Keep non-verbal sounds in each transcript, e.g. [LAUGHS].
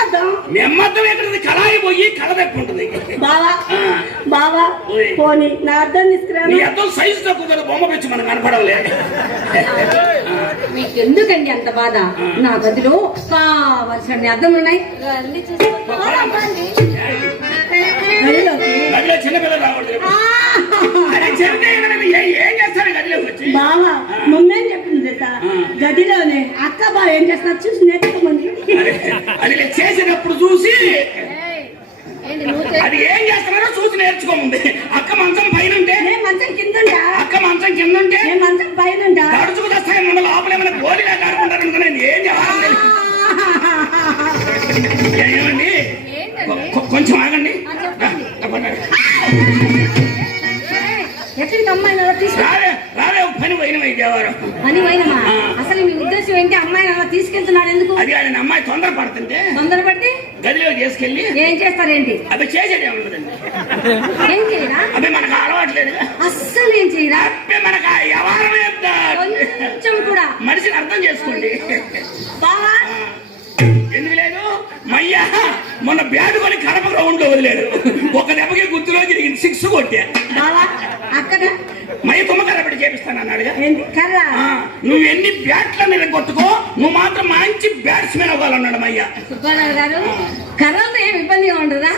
మమ్మద్దం మీ అమ్మద్దం ఎక్కడిది? కళాయి పోయి కళ ఉంటుంది బావా. బావా. పోనీ నా అద్దం నీ తీసుకురాను అద్దం సైజు తక్కువ బొమ్మ పెంచి మనకు కనపడలే మీకు ఎందుకండి అంత బాధ? నా గదిలో కావలసిన అద్దములు ఉన్నాయి. చిన్నపిల్లలు బావా మమ్మీ ఏం చెప్పింది గదిలోనే అక్క బావ ఏం చేస్తున్నారు? చూసి నేర్చుకోమని అది నేను చేసేటప్పుడు చూసి అది ఏం చేస్తున్నారో చూసి నేర్చుకోముంది. అక్క మంచం పైన ఉంటే నేను మంచం కిందుంటా? అక్క మంచం కింద ఉంటే నేను మంచం పైన తడుచుకు తెస్తాయి మన లోపల ఏమైనా గోలిగా కారుకుంటారు అనుకున్నాను ఏం చేయాలి? ఏమండి? కొంచెం ఆగండి. రావే రావే పని పోయిన దేవారం? అని పోయినమా అసలు మీ ఉద్దేశం ఏంటి అమ్మాయిని అలా తీసుకెళ్తున్నాడు ఎందుకు? అది ఆయన అమ్మాయి తొందర పడుతుంటే తొందరపడి గదిలో తీసుకెళ్ళి ఏం చేస్తారేంటి? అవి చేసేది ఏముండదండి. ఏం చేయరా? అవి మనకు అలవాట్లేదుగా అస్సలు ఏం చేయరా? అబ్బే మనకు ఆ వ్యవహారం ఎంత కొంచెం కూడా. మనిషిని అర్థం చేసుకోండి. బావా? ఎందుకు లేదు? మయ్యా మొన్న బ్యాట్ కొని కడప గ్రౌండ్లో వదిలేడు. ఒక దెబ్బకి గుర్తులో తిరిగి సిక్స్ కొట్టే. బావా అక్కడ? మయ్య తుమ్మకాల పెట్టి చేపిస్తాను అన్నాడుగా ఏంటి కర్ర? నువ్వు ఎన్ని బ్యాట్ల మీద కొట్టుకో నువ్వు మాత్రం మంచి బ్యాట్స్మెన్ అవ్వాలన్నాడు సుబ్బారావు గారు కర్రలతో ఏం ఇబ్బందిగా ఉండదా?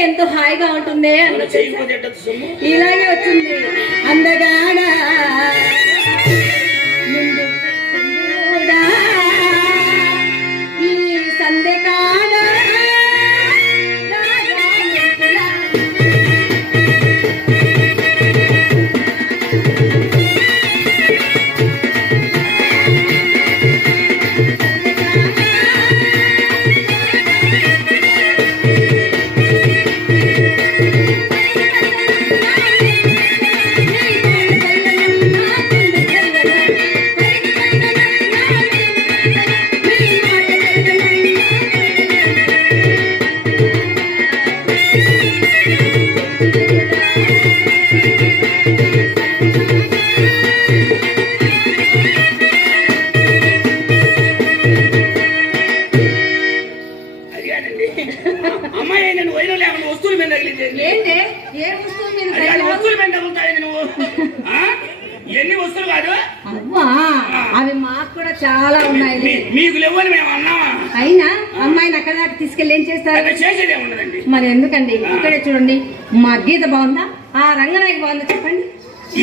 ఎంతో హాయిగా ఉంటుంది సొమ్ము ఇలాగే వచ్చింది. అందగాడ వస్తువుల మీద తగులుతాయి నువ్వు. ఆ? ఎన్ని వస్తువులు కాదు? అవ్వా అవి మాకు కూడా చాలా ఉన్నాయి. మీ- మీకు లేవని మేము అన్నామా? అయినా అమ్మాయిని అక్కడ దాకా తీసుకెళ్ళి ఏం చేస్తారు? చేసేది ఏముండదండి మరి ఎందుకండి? ఇక్కడే చూడండి. మా గీత బాగుందా? ఆ రంగనాయక బాగుందా చెప్పండి.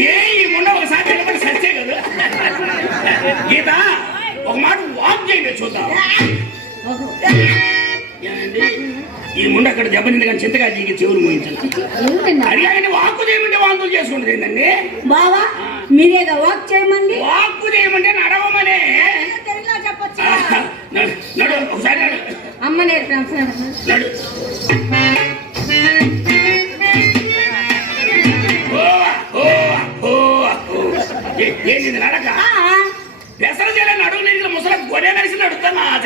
ఏ ఈ ముండ ఒకసారి నిలబడి సచ్చే కదా. గీత ఒక మాట వాక్ చేయండి చూద్దాం. ఓహో. ఈ ముండ అక్కడ దెబ్బతింది కానీ చింతగా దిగి చెవులు మోయించాలి. అడిగాని వాక్కు చేయమంటే వాంతులు చేసుకుంటుంది ఏంటండి బావా మీరేగా వాక్ చేయమండి? వాక్కు చేయమంటే నడవమనే. చెప్పొచ్చు నడు ఒకసారి అమ్మ నేర్పాను నడు.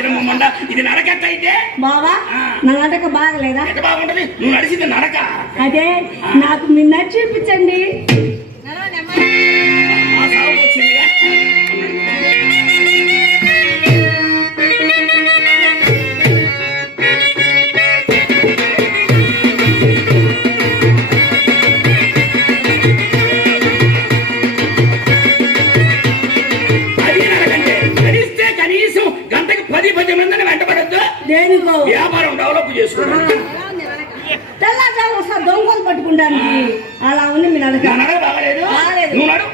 ఆశ్రమం ఇది నడకెట్ట అయితే? బావా నా నాటక బాగలేదా? బాగుంటది? నువ్వు నడిచింది నడక. అదే నాకు మీరు నచ్చి పది మందిని వెంటబడద్దు దేనికో వ్యాపారం డెవలప్ చేసుకోండి తెల్లారు దొంగలు పట్టుకుంటానికి అలా ఉంది మీ నడక. బాగలేదు. నువ్వు నడు.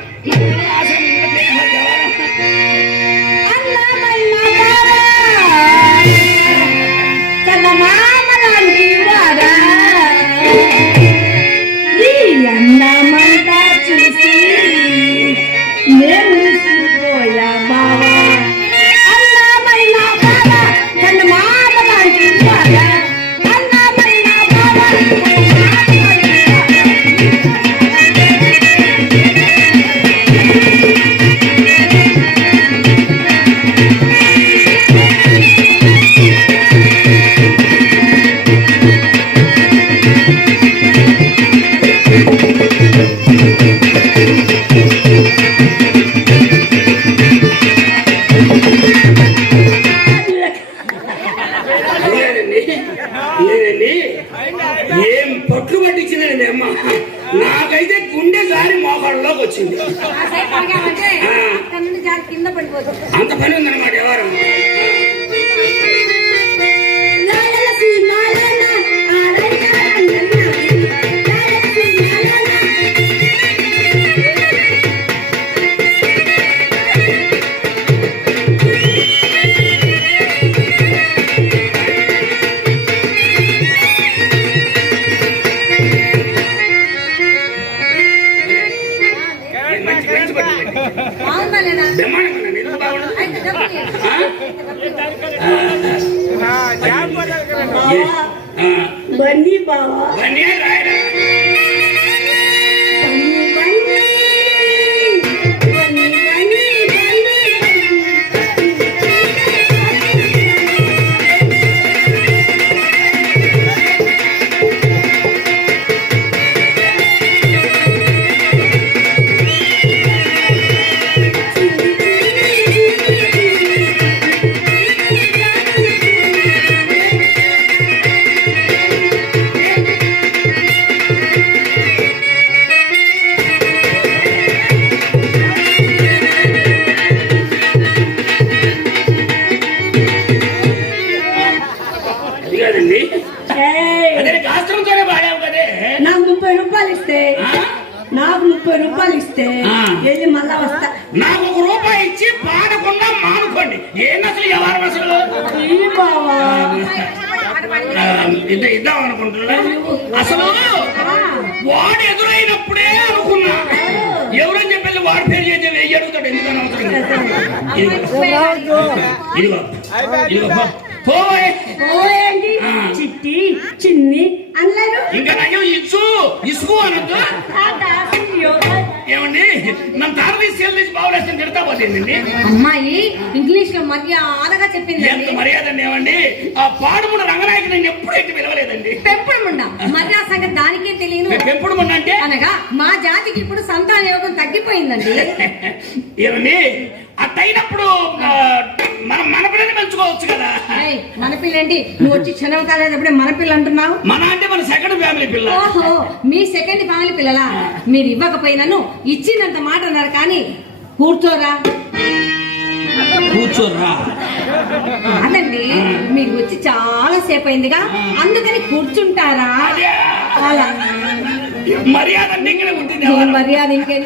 లేదండి ఏం పొట్లు పట్టించిందండి అమ్మ? నాకైతే గుండె జారి మోకాళ్ళలోకి వచ్చింది. అంత పని ఉందన్నమాట ఎవరు बनी बाबा। बने ఆ, ఇద్ద- అనుకుంటున్నా అసలు వాడు ఎదురైనప్పుడే అనుకున్నా. ఎవరని చెప్పి వాడి పేరు చేసి వెయ్యి అడుగుతాడు ఎందుకని అవసరం ఇదిగో. ఇదిగో. పోయ్. చిట్టి చిన్ని ఇంకా నయ్యం ఇచ్చు ఇసుకు అనొద్దు? పోతుందండి అమ్మాయి ఇంగ్లీష్లో మర్యాదగా చెప్పిందండి. ఎంత మర్యాద ఏమండి? ఆ పాడుమున్న రంగనాయకు నేను ఎప్పుడు ఎట్టి పిలవలేదండి. పెంపుడు ముండ మర్యాద సంగతి దానికే తెలియను మేము పెంపుడు మొన్న అంటే? అనగా మా జాతికి ఇప్పుడు సంతాన యోగం తగ్గిపోయిందండి. [LAUGHS] ఏమండి? అట్టయినప్పుడు మనం మన పిల్లని పెంచుకోవచ్చు కదా. మన పిల్లేంటి? నువ్వు వచ్చి క్షణం కాలేటప్పుడే మన పిల్ల అంటున్నావు? మన అంటే మన సెకండ్ ఫ్యామిలీ పిల్ల. ఓహో మీ సెకండ్ ఫ్యామిలీ పిల్లలా? మీరు ఇవ్వకపోయినాను ఇచ్చినంత మాట అన్నారు కానీ కూర్చోరా. కూర్చోరా. కాదండి మీరు వచ్చి చాలా సేపు అయిందిగా అందుకని కూర్చుంటారా. అలా. మర్యాద? మర్యాద ఇంకేం.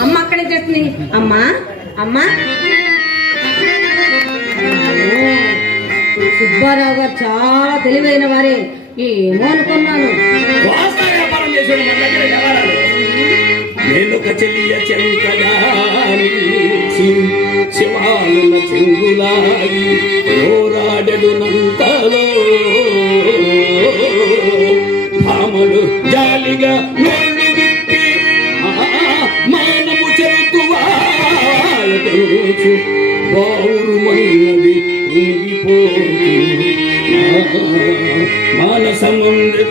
అమ్మ అక్కడే చేస్తుంది. అమ్మా అమ్మా. సుబ్బారావు గారు చాలా తెలివైన వారే. ఏమో అనుకున్నాను. చెల్లియ చెంతగా శివాలున చెంగులాగి మానసముందు